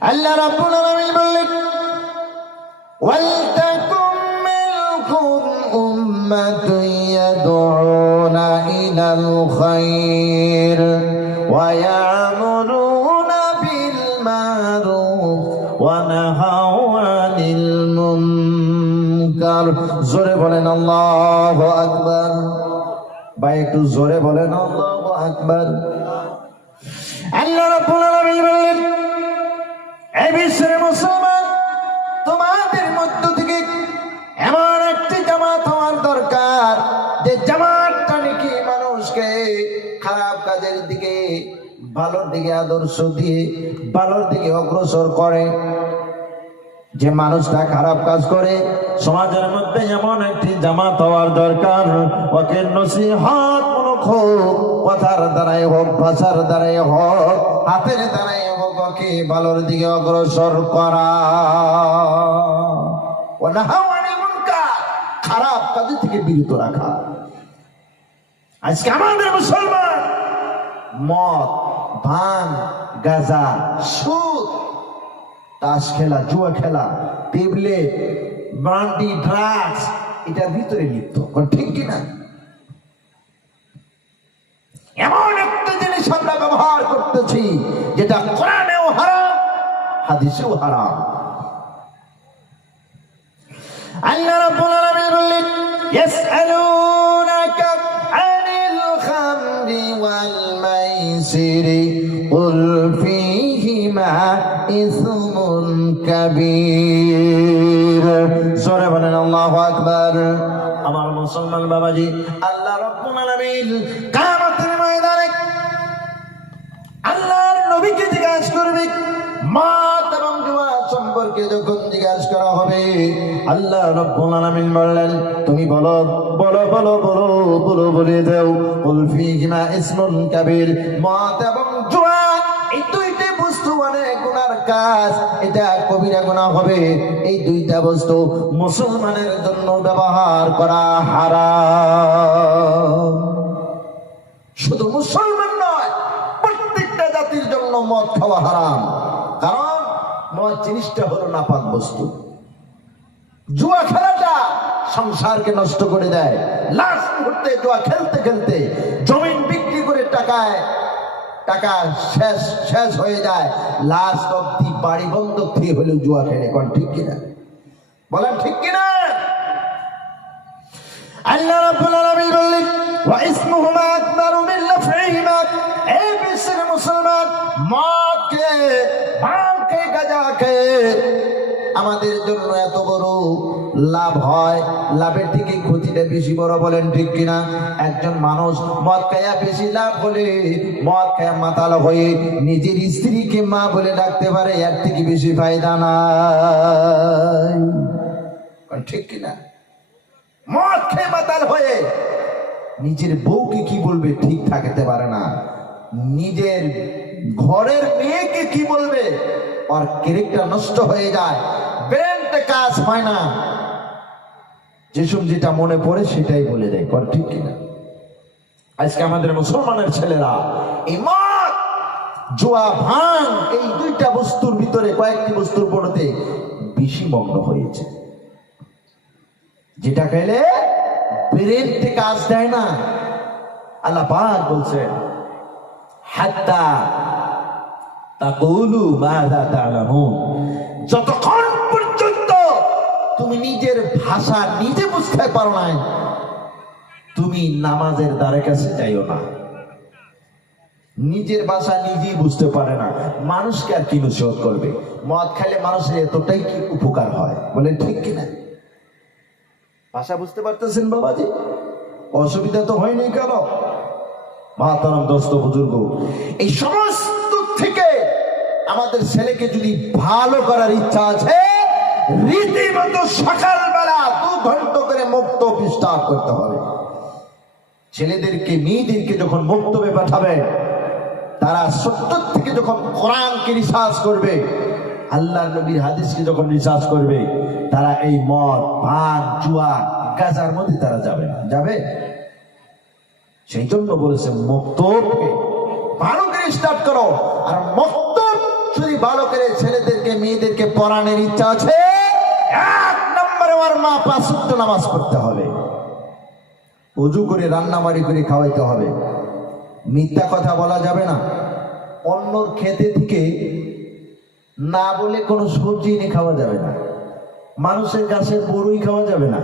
আল্লাহ রাব্বুল আলামিন বললেন, ওয়ালতাকুম মিনকুম উম্মাতুন ইয়াদউনা ইলাল খায়র ওয়া ইয়ামুরুনা বিল মারুফ ওয়া নাহাউনা আনিল মুনকার। জোরে বলেন, আল্লাহু আকবার। ভাই, একটু জোরে বলেন, আল্লাহু আকবার। ভালোর দিকে আদর্শ দিয়ে ভালোর দিকে অগ্রসর করে। যে মানুষটা খারাপ কাজ করে, সমাজের মধ্যে এমন একটি জামাত হওয়ার দরকার। ওকে নসিহত মূলক হোক কথার দ্বারাই হোক, ভাষার দ্বারাই হোক, হাতের দ্বারাই হোক ওকে ভালোর দিকে অগ্রসর করা। আনিল খারাপ কাজ থেকে বিরত রাখা। আজকে আমাদের মুসলমান মদ ভান গাজা, সুদ, তাস খেলা, জুয়া খেলা, টেবলেট ব্রান্ডি ড্রাগস, এটার ভিতরে লিপ্ত। ঠিক কিনা এমন একটা জিনিস আমরা ব্যবহার করতেছি, যেটা কোরআনেও হারাম, হাদিসেও হারাম। আল্লাহ রাব্বুল আলামিন বললেন, ইয়াসআলুনাকা আনিল খামরি ওয়াল মাইসিরি قل فيهما ইসমুন كبير سورة বলেন, আল্লাহ আকবার। আমার মুসলমান বাবাজি, আল্লাহ রব্বুল আলামিন কিয়ামতের ময়দানে আল্লাহর নবীকে জিজ্ঞাসা করবে মাত এবং জুয়া সম্পর্কে যখন জিজ্ঞাসা করা হবে, আল্লাহ রব্বুল আলামিন বললেন, তুমি বলো বলো বলো বলো বলো, বলে দাও, কুল ফীহিমা ইসমুন কাবীর। মাত এবং জুয়া এই দুইটা বস্তু অনেক গুনার কাজ, এটা কবিরা গুনাহ হবে। এই দুইটা বস্তু মুসলমানের জন্য ব্যবহার করা হারাম। শুধু মুসলমান নয়, প্রত্যেকটা জাতির জন্য মদ খাওয়া হারাম। মদ জিনিসটা হলো নাপাক বস্তু। জুয়া খেলাটা সংসারকে নষ্ট করে দেয়। লাস্ট মুহূর্তে জুয়া খেলতে খেলতে জমিন বিক্রি করে টাকায় টাকা শেষ শেষ হয়ে যায়। লাস্ট অব্দি বাড়ি বন্ধক থেকে হলেও জুয়া খেলে, কোন ঠিক কিনা? বলেন ঠিক কিনা? আল্লাহ রাব্বুল আলামিন বললেন, ওয়া ইসমুহুমা আকবারু মিন নাফইহিমা এই বিশ্বের মুসলমান মদ কে ভাঙ কে গাঁজা কে আমাদের জন্য এত বড় লাভ হয়। লাভের থেকে ক্ষতিটা বেশি বড় বলেন ঠিক কিনা? একজন মানুষ মদ খায়া বেশি লাভ হলে মদ খায়া মাতাল হয়ে নিজের স্ত্রীকে মা বলে ডাকতে পারে, এর থেকে বেশি ফায়দা নাই। ঠিক কিনা? মদ খেয়ে মাতাল হয়ে নিজের বউকে কি বলবে ঠিক থাকতে পারে না। নিজের ঘরের মেয়েকে কি বলবে? আর ক্যারেক্টার নষ্ট হয়ে যায়। ব্রেনটা কাজ হয় না। যেসব যেটা মনে পড়ে সেটাই বলে দেয়। কর ঠিক কিনা? আজকে আমাদের মুসলমানের ছেলেরা এই জোয়া, ভাঙ, এই দুইটা বস্তুর ভিতরে কয়েকটি বস্তুর পড়তে বেশি মগ্ন হয়েছে। যেটা খেলে ব্রেনতে কাজ দেয় না। আল্লাহ বলছেন, হাত্তা যতক্ষণ পর্যন্ত তুমি নিজের ভাষা নিজে বুঝতে পারো না তুমি নামাজের দ্বারে কাছে যাইও না। নিজের ভাষা নিজেই বুঝতে পারে না। মানুষকে আর কি নসিহত করবে? মদ খাইলে মানুষের এতটাই কি উপকার হয়? বলে ঠিক কিনা? ভাষা বুঝতে পারতেছেন বাবাজি? অসুবিধা তো হয়নি কেন? মাতারাম দোস্ত বুজুর্গ, এই সমস্ত থেকে আমাদের ছেলেকে যদি ভালো করার ইচ্ছা আছে, রীতিমতো সকালবেলা দু ঘণ্টা করে মুক্ত স্টার্ট করতে হবে। ছেলেদেরকে, মেয়েদেরকে যখন মুক্তবে পাঠাবে, তারা সত্তর থেকে যখন কোরআনকে রিসার্চ করবে আল্লাহ নবীর হাদিসকে যখন রিসার্চ করবে, তারা এই মদ, ভাত, জুয়া, গাজার মধ্যে তারা যাবে যাবে? সেই জন্য বলেছে মক্তবকে ভালো করে স্টার্ট করো। আর মক্তব যদি ভালো করে ছেলেদেরকে, মেয়েদেরকে পড়ানোর ইচ্ছা আছে? এক নম্বরে ওর মা পাঁচত্ব নামাজ পড়তে হবে। উজু করে রান্না বাড়ি করে খাওয়াইতে হবে। মিথ্যা কথা বলা যাবে না। অন্যর খেতে থেকে না বলে কোনো সবজি এনে খাওয়া যাবে না। মানুষের গাছের বড়ই খাওয়া যাবে না।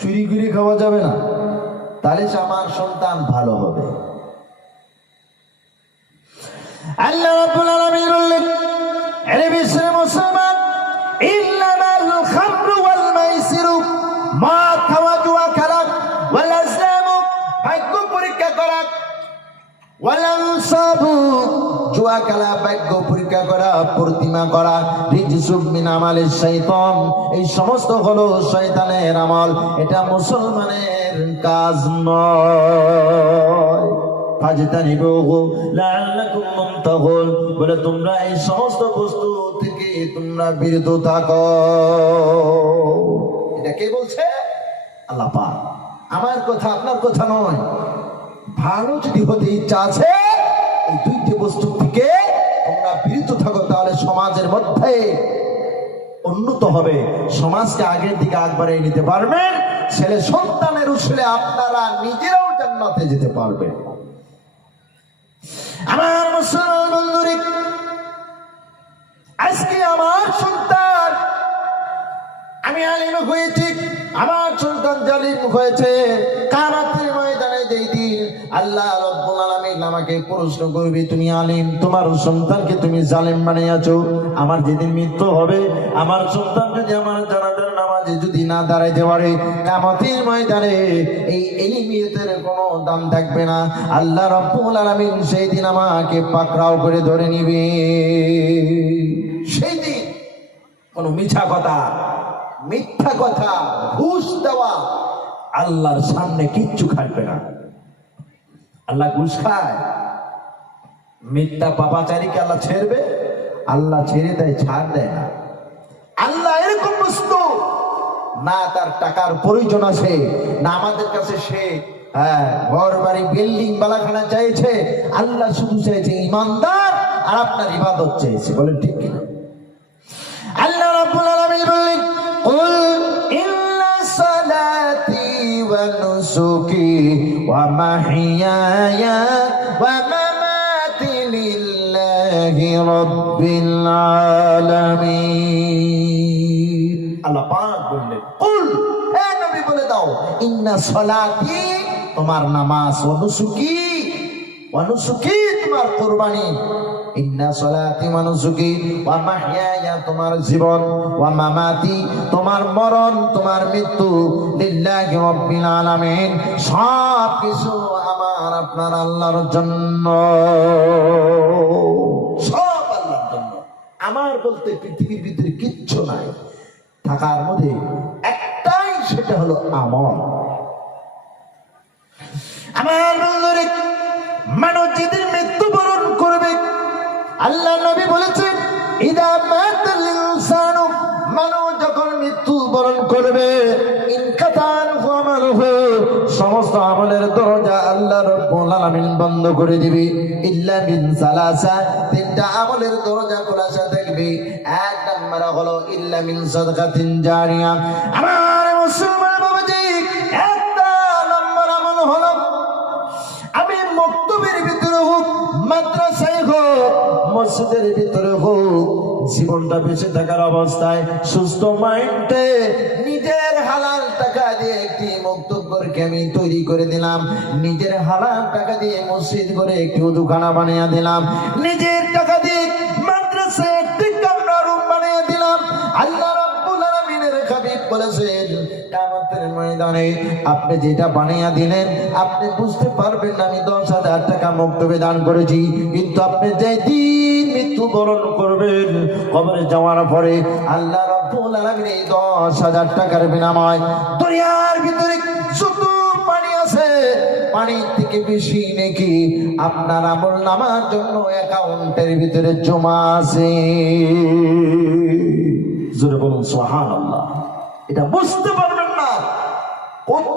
চুরি করে খাওয়া যাবে না। তাহলে সে আমার সন্তান ভালো হবে। আল্লাহ খেলা পরীক্ষা করা, প্রতিমা করা আমালিশ এই সমস্ত হলো আমল। এটা মুসলমানের কাজ নয়। বলে, তোমরা এই সমস্ত বস্তু থেকে তোমরা বিরত থাকো। এটা কে বলছে? আল্লাহ আমার কথা আপনার কথা নয়। ভালো যদি হতে ইচ্ছা আছে এই দুইটি বস্তু থেকে তোমরা বিরত থাকো, তাহলে সমাজের মধ্যে উন্নত হবে। সমাজকে আগের দিকে আগ বাড়িয়ে নিতে পারবেন ছেলে সন্তানের উৎসলে আপনারা নিজেরাও জান্নাতে যেতে পারবেন আমার মুসলমান বন্ধুরে, আজকে আমার সন্তান, আমি আলিম হয়েছি আমার সন্তান জালিম হয়েছে। কামাতের ময়দানে যেই দিন আল্লাহ আমাকে প্রশ্ন করবে, তুমি আলিম? তোমার সন্তানকে তুমি বানিয়েছো? আমার যেদিন মৃত্যু হবে, আমার সন্তান যদি আমার যদি না দাঁড়াইতে পারে কামাতের ময়দানে এই এলিমিয়তের দাম থাকবে না। আল্লাহ রব্বুল সেই দিন আমাকে পাকড়াও করে ধরে নিবে। সেই দিন কোনো মিছা কথা, মিথ্যা কথা, ঘুষ দেওয়া আল্লাহর সামনে কিচ্ছু খাটবে না। আল্লাহ ঘুষ খায়। মিথ্যা পাপাচারীকে আল্লাহ ছেড়বে, আল্লাহ ছেড়ে দেয় ছাড় দেয় না। আল্লাহ এরকম বস্তু। না তার টাকার প্রয়োজন আছে, না আমাদের কাছে সে হ্যাঁ ঘর বাড়ি বিল্ডিং, বালাখানা চাইছে। আল্লাহ শুধু চাইছে ইমানদার আর আপনার ইবাদত চাইছে। বলেন ঠিক কিনা? আল্লাহ রাব্বুল আলামিন বললেন মাহিয়ায়া, ওয়া মামাতি লিল্লাহি রাব্বিল আলামিন। আল্লাহ পাক বললেন, কুল, হে নবী বলে দাও, ইন্না সালাতি তোমার নামাজ ওয়া নুসুকি ওয়া নুসুকি তোমার কুরবানি। ইন্না সলাতি মাহইয়ায়া তোমার জীবন তোমার মরণ, তোমার মৃত্যু আলামিন। সব কিছু আমার আপনার আল্লাহর জন্য। সব আমার বলতে পৃথিবীর ভিতরে কিচ্ছু নাই। থাকার মধ্যে একটাই, সেটা হলো আমল। আমার মানুষ যেদিন করবে আল্লাহ নবী বলেছেন, ইদা মাতাল ইনসানু মানুষ যখন মৃত্যু বরণ করবে ইনকাতান আমালুহু সমস্ত আমলের দরজা আল্লাহ রাব্বুল আলামিন বন্ধ করে দিবে। ইল্লা মিন সালাসা, তিনটা আমলের দরজা খোলা থাকবে। এক নম্বর হলো, ইল্লা মিন সাদকাতিন জারিয়া। আমার মুসলমান মসজিদের ভিতরে হোক, জীবনটা বেঁচে থাকার অবস্থায় সুস্থ মাইন্ডে নিজের হালাল টাকা দিয়ে একটি মক্তব্যকে আমি তৈরি করে দিলাম। নিজের হালাল টাকা দিয়ে মসজিদ করে একটি উদুখানা বানিয়ে দিলাম। নিজের টাকা দিয়ে মাদ্রাসায় একটি কামরা রুম বানিয়ে দিলাম। আল্লাহ রাব্বুল আলামিনের ময়দানে আপনি যেটা বানিয়ে দিলেন, আপনি বুঝতে পারবেন আমি দশ হাজার টাকা মক্তবে দান করেছি, কিন্তু আপনি যে দিন মৃত্যুবরণ করবেন। কবরে যাওয়ার পরে আল্লাহ রাব্বুল আলামিন এই দশ হাজার টাকার বিনিময় দুনিয়ার ভিতরে যত পানি আছে, পানির থেকে বেশি নাকি আপনার আমল নামার জন্য অ্যাকাউন্টের ভিতরে জমা আছে। জোরে বলুন সোহান আল্লাহ এটা বুঝতে পারবেন না।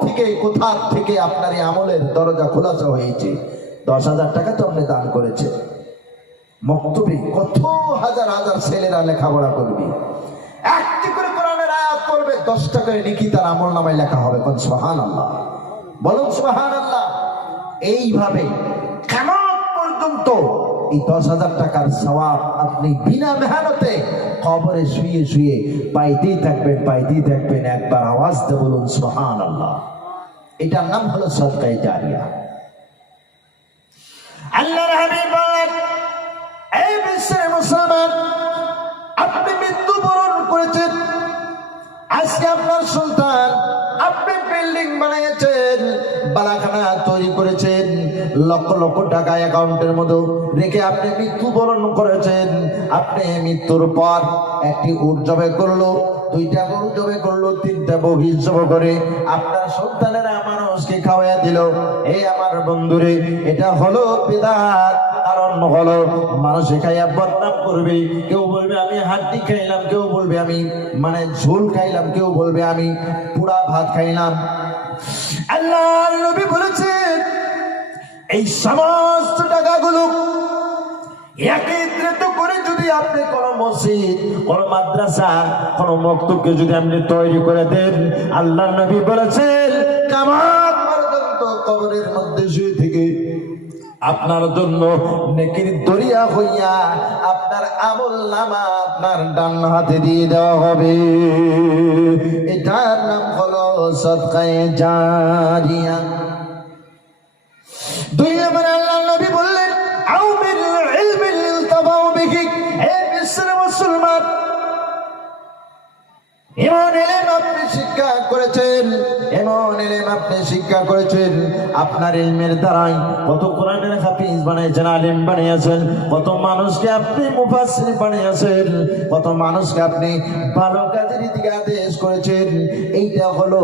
থেকে কোথা থেকে আপনার এই আমলের দরজা খোলাসা হয়েছে? দশ হাজার টাকা তো আপনি দান করেছেন। মক্তবে কত হাজার হাজার ছেলেরা লেখাপড়া করবে? একটি করে কোরআনের আয়াত করবে দশটা করে নেকি তার আমল নামায় লেখা হবে। কোন সুবহান আল্লাহ বলুন সুবহান আল্লাহ এইভাবে কেমন পর্যন্ত এই দশ হাজার টাকার সওয়াব আপনি বিনা মেহনতে কবরে শুয়ে শুয়ে পাইতেই থাকবেন পাইতেই থাকবেন, একবার আওয়াজ দিয়ে বলুন সুবহান আল্লাহ এটার নাম হলো সদকায়ে জারিয়া। আল্লাহর হাবিব বলেন এই বিশ্বের মুসলমান, আপনি মৃত্যুবরণ করেছেন। আজকে আপনার সন্তান আপনি বিল্ডিং বানিয়েছেন, বালাখানা তৈরি করেছেন, লক্ষ লক্ষ টাকা অ্যাকাউন্টের মধ্যে রেখে আপনি মৃত্যুবরণ করেছেন। আপনি মৃত্যুর পর একটি উট করল, দুইটা গরু জবে করল, তিনটা বগি জব করে। আপনার সন্তানেরা মানুষকে খাওয়াইয়া দিল। এই আমার বন্ধুরে, এটা হলো বেদাত। হলো খাইয়া বদনাম করবে। কেউ বলবে, আমি হাড্ডি খাইলাম। কেউ বলবে, আমি মানে ঝোল খাইলাম। কেউ বলবে, আমি পুরা ভাত খাইলাম। আল্লাহর নবী বলেছেন, এই সমস্ত টাকাগুলো একত্রিত করে যদি আপনি যদি আপনি তৈরি করে দেন আল্লাহ নবী বলেছেন, কামাত আপনার জন্য নেকির দরিয়া হইয়া আপনার আমল নামা আপনার ডান হাতে দিয়ে দেওয়া হবে। এটার নাম হলো সদকায়ে জারিয়া। দুই নম্বরে আল্লাহ নবী বললেন আউমিল ইলমিল তাবাউ বিহি, হে মুসলমান এমন এলেম আপনি শিক্ষা করেছেন এলেম আপনি শিক্ষা করেছেন, আপনার ইলমের দ্বারাই। কত কোরআনের হাফিজ বানিয়েছেন আলিম বানিয়েছেন, কত মানুষকে আপনি মুফাসসির বানিয়েছেন, কত মানুষকে আপনি ভালো কাজের দিকে আদেশ করেছেন। এইটা হলো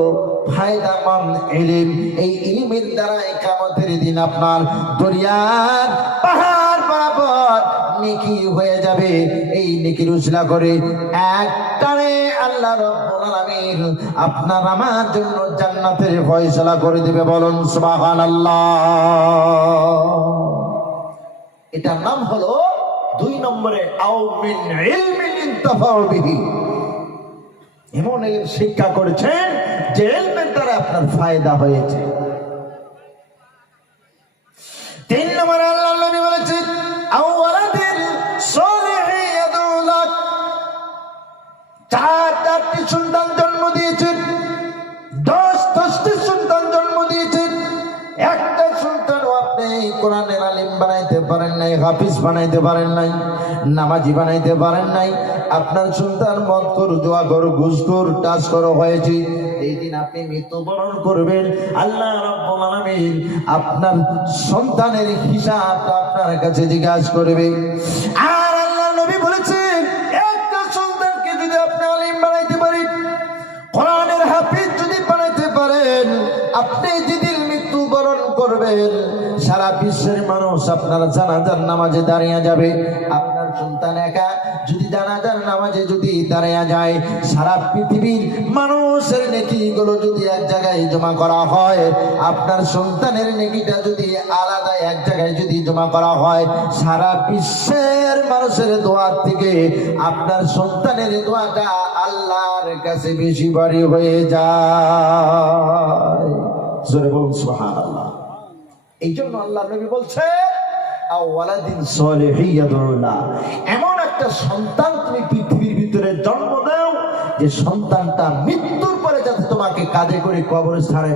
ফায়দামান ইলিম। এই ইলমের দ্বারাই কামতের দিন আপনার দরিয়ার পাহাড় নেকি হয়ে যাবে? এই নেকির উসলা করে এক টানে আল্লাহ রব্বুল আপনার আমার জন্য জান্নাতের ফয়সালা করে দিবে। বলুন, সুবহানাল্লাহ। এটার নাম হলো দুই নম্বরে, আও মিন ইলমিন ইনতাফাউ বিহি। এমন শিক্ষা করেছেন যে এলমের দ্বারা আপনার ফায়দা হয়েছে। তিন নম্বর চার, চারটি সন্তান জন্ম দিয়েছেন দশ, দশটি সন্তান জন্ম দিয়েছেন একটা সন্তানও আপনি কোরআনের আলিম বানাইতে পারেন নাই, হাফিজ বানাইতে পারেন নাই, নামাজি বানাইতে পারেন নাই। আপনার সন্তান মত করু দোয়া করু, ঘুষ কর টাচ করো, হয়েছে। এই দিন আপনি মৃত্যুবরণ করবেন। আল্লাহ রাব্বুল আপনার সন্তানের হিসাব আপনার কাছে জিজ্ঞাসা করবে। আর আপনি যেদিন মৃত্যুবরণ করবেন, সারা বিশ্বের মানুষ আপনার জানাজার নামাজে দাঁড়িয়ে যাবে। আপনার সন্তান একা যদি জানাজার নামাজে যদি দাঁড়িয়ে যায়, সারা পৃথিবীর মানুষের নেকিগুলো যদি এক জায়গায় জমা করা হয়, আপনার সন্তানের নেকিটা যদি আলাদা এক জায়গায় যদি জমা করা হয়, সারা বিশ্বের মানুষের দোয়ার থেকে আপনার সন্তানের দোয়াটা আল্লাহর কাছে বেশি বাড়ি হয়ে যায়। জোরে বলুন, সুবহানাল্লাহ। এই জন্য আল্লাহ নবী বলছে এমন একটা সন্তান তুমি পৃথিবীর ভিতরে জন্ম দাও যে সন্তানটা মৃত্যুর পরে যাতে তোমাকে কাজে করে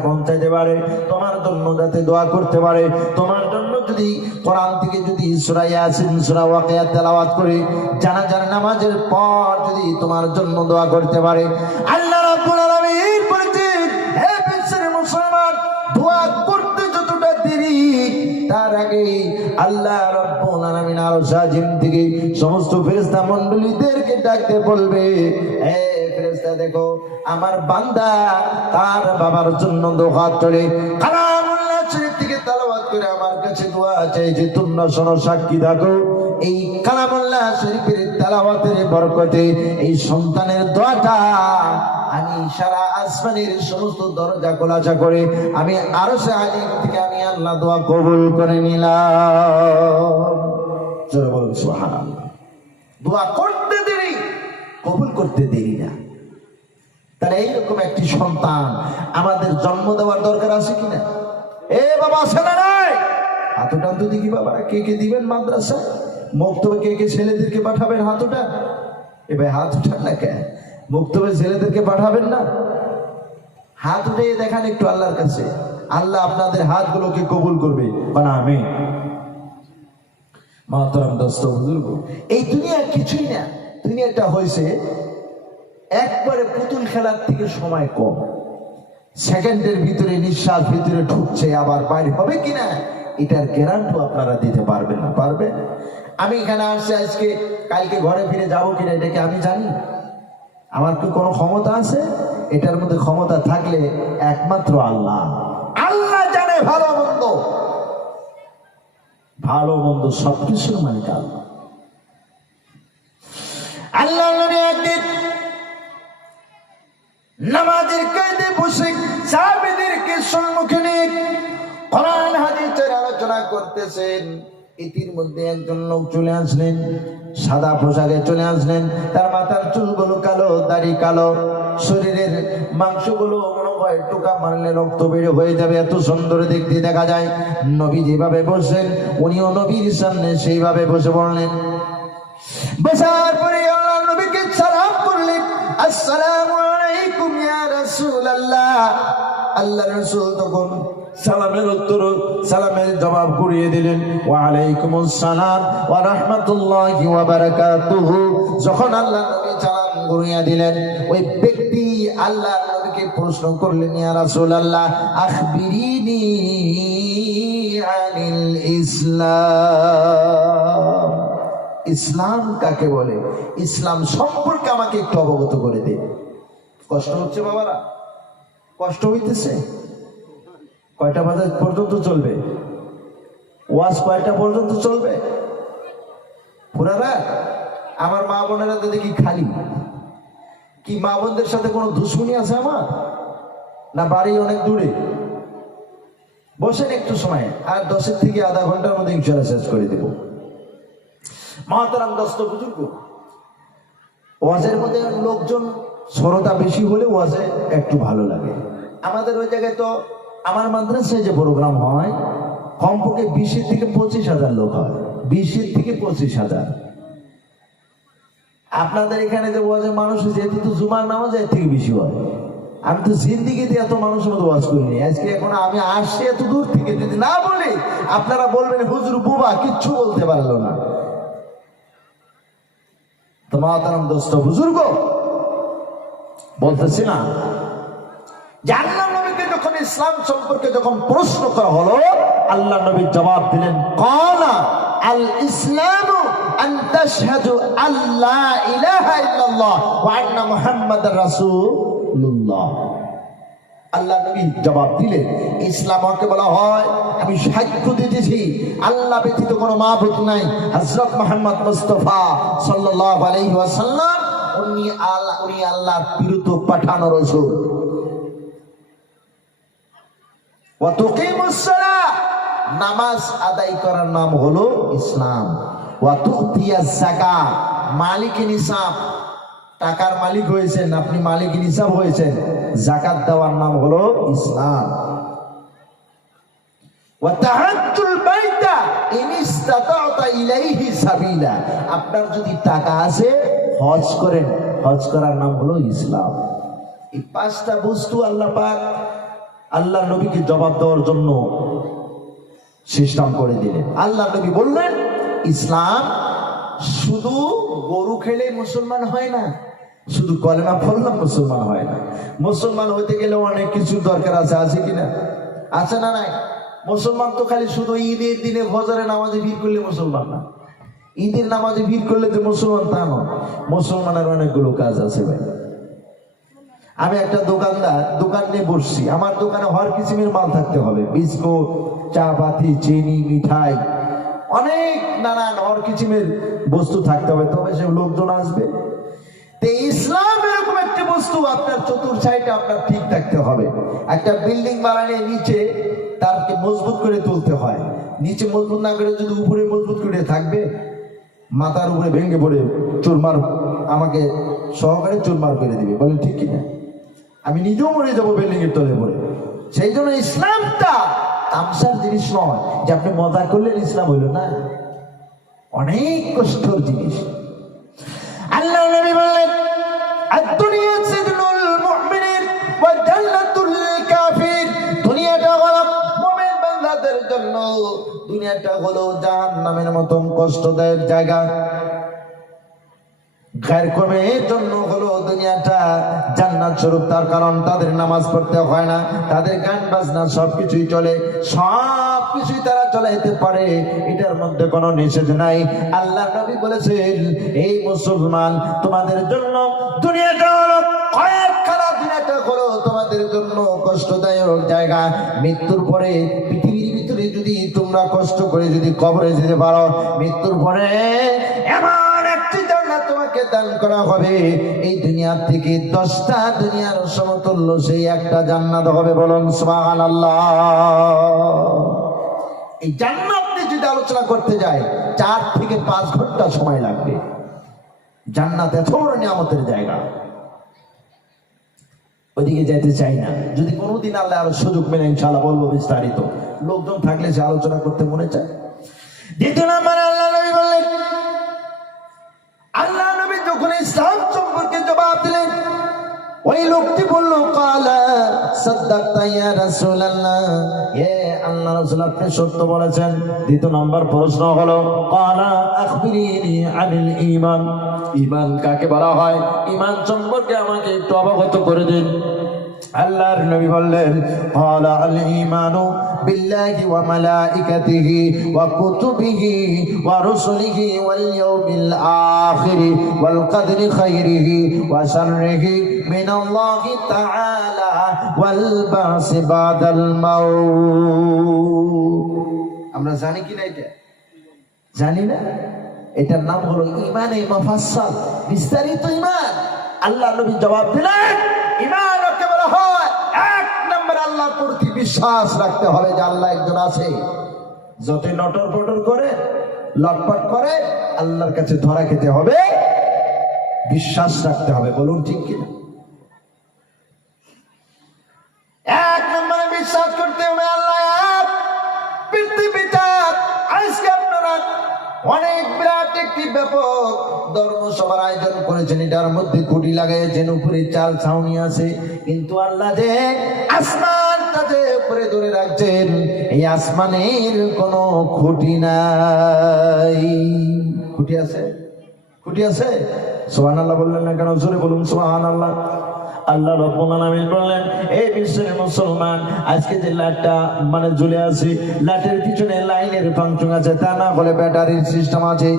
পৌঁছাইতে পারে, তোমার জন্য যাতে দোয়া করতে পারে, তোমার জন্য যদি কোরআন থেকে যদি সূরা ইয়াসিন, সূরা ওয়াকিয়া তেলাওয়াত করে, জানাজার নামাজের পর যদি তোমার জন্য দোয়া করতে পারে, আল্লাহ তার আগে আল্লাহ রব্বুল আর সাজিম থেকে সমস্ত ফেরেশতা মন্ডলীদেরকে ডাকতে বলবে দেখো, আমার বান্দা তার বাবার জন্য দোকান চলে থেকে করে আমার কাছে দোয়া চাই যে তোমরা শোনো, সাক্ষী থাকো, এই কালামুল্লাহ শরীফের তেলাওয়াতের বরকতে এই সন্তানের দোয়াটা আমি সারা আসমানের সমস্ত দরজা খোলাচা করে আমি আরও সে আলিম থেকে আমি আল্লাহ দোয়া কবুল করে নিলাম। দোয়া করতে দেরি, কবুল করতে দেরি না। তাহলে এইরকম একটি সন্তান আমাদের জন্ম দেওয়ার দরকার আছে কিনা? এ বাবা আছে না নাই উঠান তো দেখি বাবা কে কে দিবেন মাদ্রাসা মুক্তবে কে ছেলেদেরকে পাঠাবেন হাত উঠা এ ভাই হাত উঠান না কে মুক্তবে ছেলেদেরকে পাঠাবেন না? হাত উঠে দেখান একটু আল্লাহর কাছে। আল্লাহ আপনাদের হাতগুলোকে কবুল করবে। বানা আমি মাতরম দোস্ত বুজুর্গ এই দুনিয়া কিছুই না। দুনিয়াটা হয়েছে একবারে পুতুল খেলার থেকে সময় কম। সেকেন্ডের ভিতরে নিঃশ্বাস, ভিতরে ঢুকছে, আবার বাইরে হবে কিনা, এটার গ্যারান্টিও আপনারা দিতে পারবেন না। পারবেন? আমি এখানে আসছি আজকে, কালকে ঘরে ফিরে যাব কিনা এটা কি আমি জানি? আমার কি কোনো ক্ষমতা আছে? এটার মধ্যে ক্ষমতা থাকলে একমাত্র আল্লাহ। আল্লাহ জানে ভালো মন্দ। ভালো মন্দ সবকিছুর মালিক আল্লাহ। নামাজের কায়দে বসে সাহাবীদেরকে সম্মুখে নিয়ে কোরআন আলোচনা করতেছেন। ইতির মধ্যে একজন লোক চলে আসলেন, সাদা পোশাকে চলে আসলেন, তার মাথার চুলগুলো কালো, দাড়ি কালো, শরীরের মাংসগুলো টোকা মারলে রক্ত হয়ে যাবে, এত সুন্দর দেখতে দেখা যায়। নবী যেভাবে উনিও নবীর সামনে সেইভাবে বসে পড়লেন। বসার পরে নবীকে করলেন আল্লাহ রাসূল তখন সালামের উত্তর, সালামের জবাব করিয়ে দিলেন। ওয়া আলাইকুম আসসালাম ওয়া রাহমাতুল্লাহি ওয়া বারাকাতুহু। যখন আল্লাহ নবী সালাম করিয়ে দিলেন, ওই ব্যক্তি আল্লাহ নবীকে প্রশ্ন করলেন, ইয়া রাসূলুল্লাহ, আখবিরিনি আনিল ইসলাম। ইসলাম কাকে বলে? ইসলাম সম্পর্কে আমাকে একটু অবগত করে দে। কষ্ট হচ্ছে বাবারা? কষ্ট হইতেছে? কয়টা বাজে পর্যন্ত চলবে? ওয়াজ কয়টা পর্যন্ত চলবে? পুরা রাত আমার মা বোনেরা তো দেখি খালি? কি মা বোনদের সাথে কোনো দুশ্মনী আছে আমার? না বাড়ি অনেক দূরে? বসেন একটু সময়, আর দশের থেকে আধা ঘণ্টার মধ্যে ইনশাল্লাহ শেষ করে দেবো। মহাতারাম দস্ত বুজুর্গ, ওয়াজের মধ্যে লোকজন শ্রোতা বেশি হলে ওয়াজে একটু ভালো লাগে। আমাদের ওই জায়গায় তো আমার মাদ্রাসায় যে প্রোগ্রাম হয়, কমপক্ষে বিশের থেকে পঁচিশ হাজার লোক হয়। বিশের থেকে পঁচিশ হাজার। আপনাদের এখানে যে ওয়াজের মানুষ, যেহেতু তো জুমার নামাজ এর থেকে বেশি হয়। আমি তো জিন্দিগিতে এত মানুষের মতো ওয়াজ করিনি। আজকে এখন আমি আসছি এত দূর থেকে, যদি না বলি, আপনারা বলবেন, হুজুর, বুবা, কিচ্ছু বলতে পারল না। তো মহাতারাম দোস্ত বুজুর্গ বলতেছি না। নবীকে যখন ইসলাম সম্পর্কে যখন প্রশ্ন করা হলো, আল্লাহ নবী জবাব দিলেন, কলা, আল ইসলাম আল্লাহ নবী জবাব ইসলাম আমাকে বলা হয়, আমি সাক্ষ্য দিতেছি, আল্লাহ ব্যতীত কোনো মাহবুদ নাই। হযরত মুহাম্মদ মুস্তাফা ওয়াসাল্লাম, উনি আল্লাহ, উনি বিরুদ্ধ পাঠানো রাসূল। নামাজ আদায় করার নাম হলো ইসলাম। মালিক নিসাব। টাকার মালিক হয়েছেন, আপনি মালিক নিসাব হয়েছেন। জাকাত দেওয়ার নাম হলো ইসলাম। আপনার যদি টাকা আছে, হজ করেন। হজ করার নাম হলো ইসলাম। এই পাঁচটা বস্তু আল্লাহ পাক আল্লাহ নবীকে জবাব দেওয়ার জন্য সিস্টেম করে দিলেন। আল্লাহ নবী বললেন, ইসলাম শুধু গরু খেলে মুসলমান হয় না, শুধু কলেমা পড়লাম মুসলমান হয় না। মুসলমান হইতে গেলে অনেক কিছু দরকার আছে আছে কিনা? আছে না নাই? মুসলমান তো খালি শুধু ঈদের দিনে ভজারে নামাজে ভিড় করলে মুসলমান না। ঈদের নামাজে ভিড় করলে যে মুসলমান তা নয়। মুসলমানের অনেকগুলো কাজ আছে ভাই। আমি একটা দোকানদার, দোকান নিয়ে বসছি। আমার দোকানে হর কিসিমের মাল থাকতে হবে। বিস্কুট চা পাতি চিনি, মিঠাই, অনেক নানান হর কিসিমের বস্তু থাকতে হবে। তবে সে লোকজন আসবে। তো ইসলাম এরকম একটি বস্তু, আপনার চতুর সাইডে আপনার ঠিক থাকতে হবে। একটা বিল্ডিং বানানোর নিচে তারকে মজবুত করে তুলতে হয়। নিচে মজবুত না করে যদি উপরে মজবুত করে থাকবে, মাথার উপরে ভেঙে পড়ে চুরমার আমাকে সহকারে চুরমার করে দিবে। বলেন ঠিক কিনা? আমি নিজেও মরে যাব বিল্ডিং এর তলে পড়ে। সেই জন্য ইসলামটা তামসার জিনিস নয়, যে আপনি মজা করলেন ইসলাম হইল না। অনেক কষ্টর জিনিস। আল্লাহ দুনিয়াটা হলো মুমিন বান্দাদের জন্য, দুনিয়াটা হলো কষ্টদায়ক জায়গা। গায়ের কমের জন্য হলো দুনিয়াটা জান্নাত স্বরূপ, তার কারণ তাদের নামাজ পড়তে হয় না, তাদের গান বাজনা সবকিছুই চলে তারা চলাইতে পারে, এটার মধ্যে কোনো নিষেধ নাই। আল্লাহ নবী বলেছেন, এই মুসলমান, তোমাদের জন্য দুনিয়াটা হলো কয়েক দুনিয়াটা হলো তোমাদের জন্য কষ্টদায়ক জায়গা। মৃত্যুর পরে পৃথিবীর ভিতরে যদি তোমরা কষ্ট করে যদি কবরে যেতে পারো, মৃত্যুর পরে এমন তোমাকে দান করা হবে। এই দুনিয়ার থেকে দশটা দুনিয়ার সমতুল্য সেই একটা জান্নাত হবে বলুন সুবহানাল্লাহ। এই জান্নাত নিয়ে যদি আলোচনা করতে যাই, চার থেকে পাঁচ ঘণ্টা সময় লাগবে। জান্নাত এত বড় নিয়ামতের জায়গা। ওইদিকে যেতে চাই না। যদি কোনোদিন আল্লাহ আরও সুযোগ মেলে, ইনশাআল্লাহ বলব বিস্তারিত। লোকজন থাকলে সে আলোচনা করতে মনে চায়। দ্বিতীয় নাম্বার আল্লাহ আল্লাহ ওই লোকটি বলল, কালা সাদ্দাকতা ইয়া রাসূলুল্লাহ। এ আল্লাহ রাসূল, আপনি সত্য বলেছেন। দ্বিতীয় নম্বর প্রশ্ন হলো, কালা আখবিরিনি আনিল ঈমান? ঈমান কাকে বলা হয়? ঈমান সম্পর্কে আমাকে একটু অবগত করে দিন। আল্লাহর নবী বললেন ক্বালা আল ঈমানু বিল্লাহি ওয়া মালাইকাতিহি ওয়া কুতুবিহি ওয়া রুসুলিহি ওয়াল ইয়াউমিল মিনাল্লাহি তাআলা ওয়াল বাস বাদাল মাউত। আমরা জানি কি না এটা? জানি না। এটার নাম হলো ইমানে মাফাসাল বিস্তারিত ইমান আল্লাহ নবী জবাব দিলেন ইমান ওকে বলা হয় এক নম্বর আল্লাহর প্রতি বিশ্বাস রাখতে হবে যে আল্লাহ একজন আছে। যতই নটর পটর করে, লটপট করে, আল্লাহর কাছে ধরা খেতে হবে। বিশ্বাস রাখতে হবে, বলুন ঠিক কিনা? বিশ্বাস করতে হবে আল্লাহ। পৃথিবীটা আজকে আপনারা অনেক বিরাট একটি ব্যাপক ধর্মসভার আয়োজন করেছেন। এটার মধ্যে খুঁটি লাগাইছেন, উপরে চাল ছাউনি আছে। কিন্তু আল্লাহ যে আসমানটা যে উপরে ধরে রাখছেন, এই আসমানের কোনো খুঁটি নাই। খুঁটি আছে? খুঁটি আছে? সোহান আল্লাহ বললেন না কেন? জোরে বলুন সোহান আল্লাহ আল্লাহ রব্বুল আলামিন বললেন এই বিশ্বের মুসলমান, আজকে যে লাইটটা মানে ঝুলে আছে লাইটের পিছনে লাইনের ফাংশন আছে, তা না বলে ব্যাটারির সিস্টেম আছে।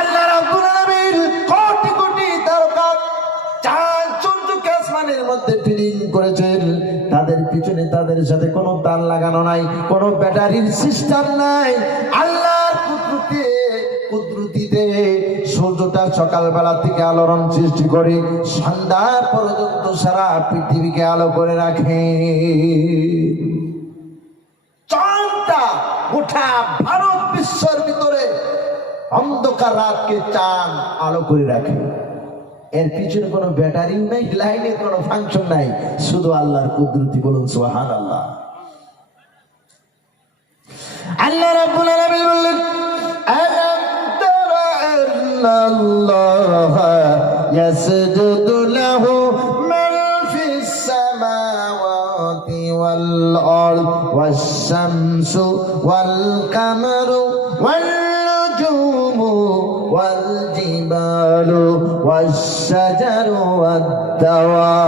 আল্লাহ রব্বুল আলামিন কোটি কোটি তারকা চাঁদ সূর্যকে আসমানের মধ্যে ফিলিং করেছেন। তাদের পিছনে তাদের সাথে কোনো তার লাগানো নাই, কোনো ব্যাটারির সিস্টেম নাই। আল্লাহর সূর্যটা সকালবেলা থেকে আলোড়ন সৃষ্টি করে, সন্ধ্যা পর্যন্ত সারা পৃথিবীকে আলো করে রাখে। চাঁদটা গোটা ভারত বিশ্বের ভিতরে অন্ধকার রাতকে চাঁদ আলো করে রাখে। এর পিছনে কোনো ব্যাটারিও নাই লাইনের কোনো ফাংশন নাই, শুধু আল্লাহর কুদরতি বলুন সুবহান আল্লাহ আল্লাহ রাব্বুল আলামিন বললেন الله يسجد له من في السماوات والأرض والشمس والقمر والنجوم والجبال والشجر والدواب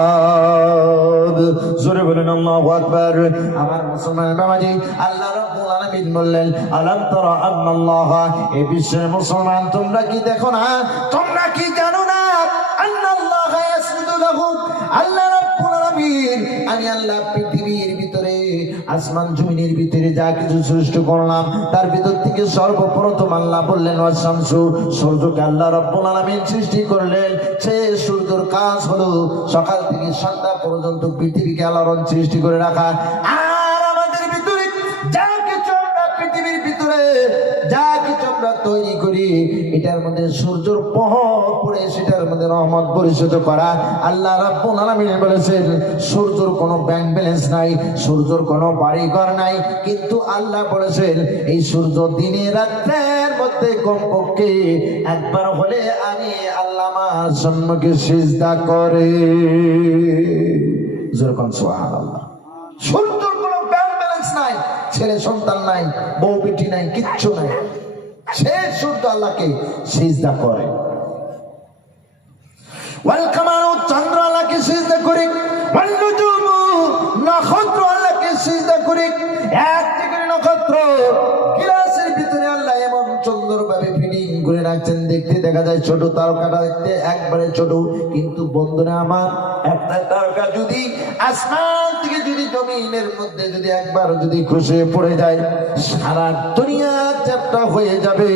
জোরে বলেন, আল্লাহু আকবার আমার মুসলমান বাবাজি, আল্লাহ রাব্বুল আলামিন বললেন, আলাম তারা আল্লাহ এই বিশ্বের মুসলমান, তোমরা কি দেখো না? তোমরা কি জানো না? আল্লাহ আল্লাহ রাব্বুল আলামিন, আমি আল্লাহ আসমান জমিনের ভিতরে যা কিছু সৃষ্টি করলাম, তার ভিতর থেকে সর্বপ্রথম আল্লাহ বললেন ওয়াশামসু সূর্যকে আল্লাহ রাব্বুল আলামিন সৃষ্টি করলেন। সে সূর্যর কাজ হলো সকাল থেকে সন্ধ্যা পর্যন্ত পৃথিবীকে আলোড়ন সৃষ্টি করে রাখা। আর আমাদের ভিতরে যা কিছু আমরা পৃথিবীর ভিতরে, যা কিছু আমরা তৈরি করি, এটার মধ্যে সূর্যর পহর পড়ে, সেটার মধ্যে রহমত পরিশোধ করা। আল্লাহ রাব্বুল আলামিন বলেছেন, সূর্যর কোনো ব্যাংক ব্যালেন্স নাই, সূর্যর কোনো বাড়িঘর নাই। কিন্তু আল্লাহ বলেছেন, এই সূর্য দিনে রাত্রের মধ্যে কমপক্ষে একবার হলে আমি আল্লাহ আমার সম্মুখে সিজদা করে। যেরকম সুবহানাল্লাহ। সূর্যর কোনো ব্যাংক ব্যালেন্স নাই, ছেলে সন্তান নাই, বউ, বেটি নাই, কিচ্ছু নাই। সে সূর্য আল্লাহকে সিজদা করে। দেখতে দেখা যায় ছোট তারকাটা দেখতে একবারে চ্ছোট কিন্তু বন্ধুরা আমার, একটা তারকা যদি আসমান থেকে যদি জমিনের মধ্যে যদি একবার যদি খসে পড়ে যায়, সারা দুনিয়া চ্যাপ্টা হয়ে যাবে।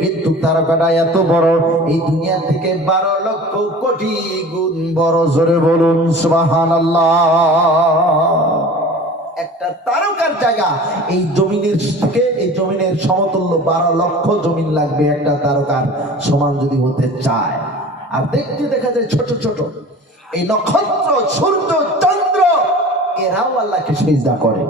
কিন্তু তারকাটা এত বড়, এই দুনিয়া থেকে বারো লক্ষ কোটি গুণ বড়, জোরে বলুন সুবাহান একটা তারকার জায়গা। এই জমিনের থেকে এই জমিনের সমতুল্য বারো লক্ষ জমিন লাগবে একটা তারকার সমান যদি হতে চায়। আর দেখতে দেখা যায় ছোট ছোট। এই নক্ষত্র, সূর্য, চন্দ্র, এরাও আল্লাহকে সেজদা করে।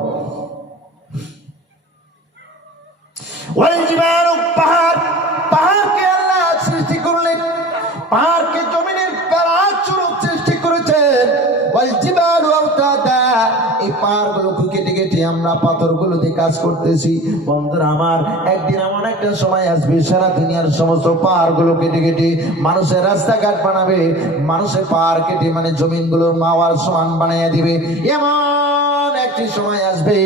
আমরা পাথরগুলোতে কাজ করতেছি। বন্ধুরা আমার, একদিন এমন একটা সময় আসবে, সারা দুনিয়ার সমস্ত পাহাড়গুলো কেটে কেটে মানুষের রাস্তাঘাট বানাবে, মানুষের পাহাড় কেটে মানে জমিনগুলো মাওয়ার সমান বানাইয়া দিবে। এমন একটি সময় আসবে,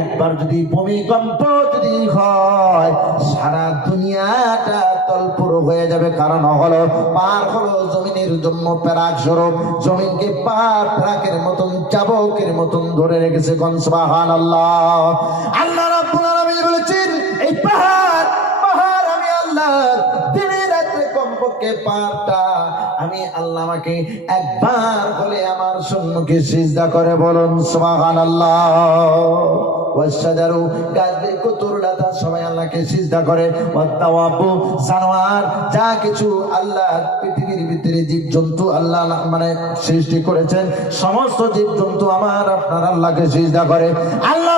একবার যদি ভূমিকম্প যদি হয়, সারা দুনিয়াটা তলপুর হয়ে যাবে কারণ হলো পার হলো জমিনের জন্য প্যারাক স্বরূপ। জমিনকে পার প্যারাকের মতন চাবকের মতন ধরে রেখেছে গনসবাহান আল্লাহ আল্লাহ রাব্বুল আলামিন বলেছেন, এই পাহাড় পাহাড় আমি আল্লাহ দিনে রাত্রে কমপক্ষে পাহাড়টা আমি আল্লাহ আমাকে একবার বলে আমার সম্মুখে সিজদা করে বলুন সুবহান আল্লাহ ওয়াসাদারু গাছদের কতরুলাতা আল্লাহকে সিজদা করে। জানোয়ার, যা কিছু আল্লাহ পৃথিবীর ভিতরে জীবজন্তু আল্লাহ মানে সৃষ্টি করেছেন, সমস্ত জীবজন্তু আমার আপনার আল্লাহকে সিজদা করে। আল্লাহ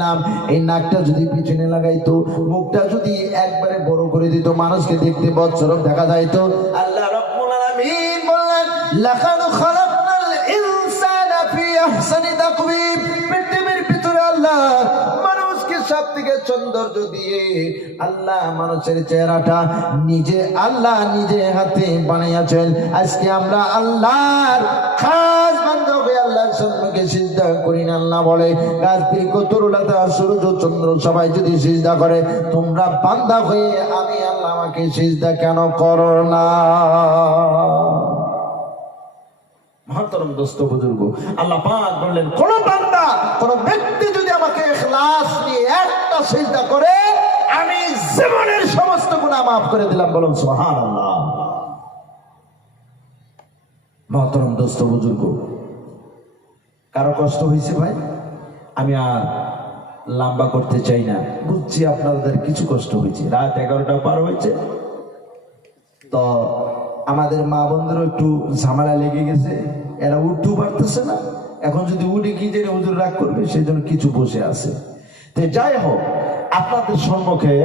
দিলাম। এই নাকটা যদি পিছনে লাগাইতো, মুখটা যদি একবারে বড় করে দিত, মানুষকে দেখতে বৎসরম দেখা যাইতো। আল্লাহ রাব্বুল আলামিন বললেন, লাকাদ ইনসানা ফি আহসানি পৃথিবীর ভিতরে আল্লাহ আল্লাহ চেহারাটা নিজে আল্লাহ হাতে বানিয়েছেন আজকে আমরা আল্লাহর খাস সম্মুখে সিজদা করি না, আল্লাহ বলে গাছ তরুলতা সূর্য, চন্দ্র, সবাই যদি সিজদা করে, তোমরা বান্দা হয়ে আমি আল্লাহ আমাকে সিজদা কেন করো না? মহতরম দোস্ত বুজুর্গ, আল্লাহ পাক বললেন, কোন বান্দা, কোন ব্যক্তি যদি আমাকে একটা সিজদা করে, আমি জীবনের সমস্ত গুনাহ মাফ করে দিলাম। বলুন মহতরম দোস্ত বুজুর্গ কারও কষ্ট হয়েছে ভাই? আমি আর লম্বা করতে চাই না। বুঝছি আপনাদের কিছু কষ্ট হয়েছে। রাত এগারোটা পার হয়েছে। তো আমাদের মা বন্ধুরও একটু ঝামেলা লেগে গেছে। এরা উঠতেও পারতেছে না। এখন যদি উঠে কি জেনে হুজুর রাগ করবে, সেই জন্য কিছু বসে আছে। তো যাই হোক, আপনাদের সম্মুখে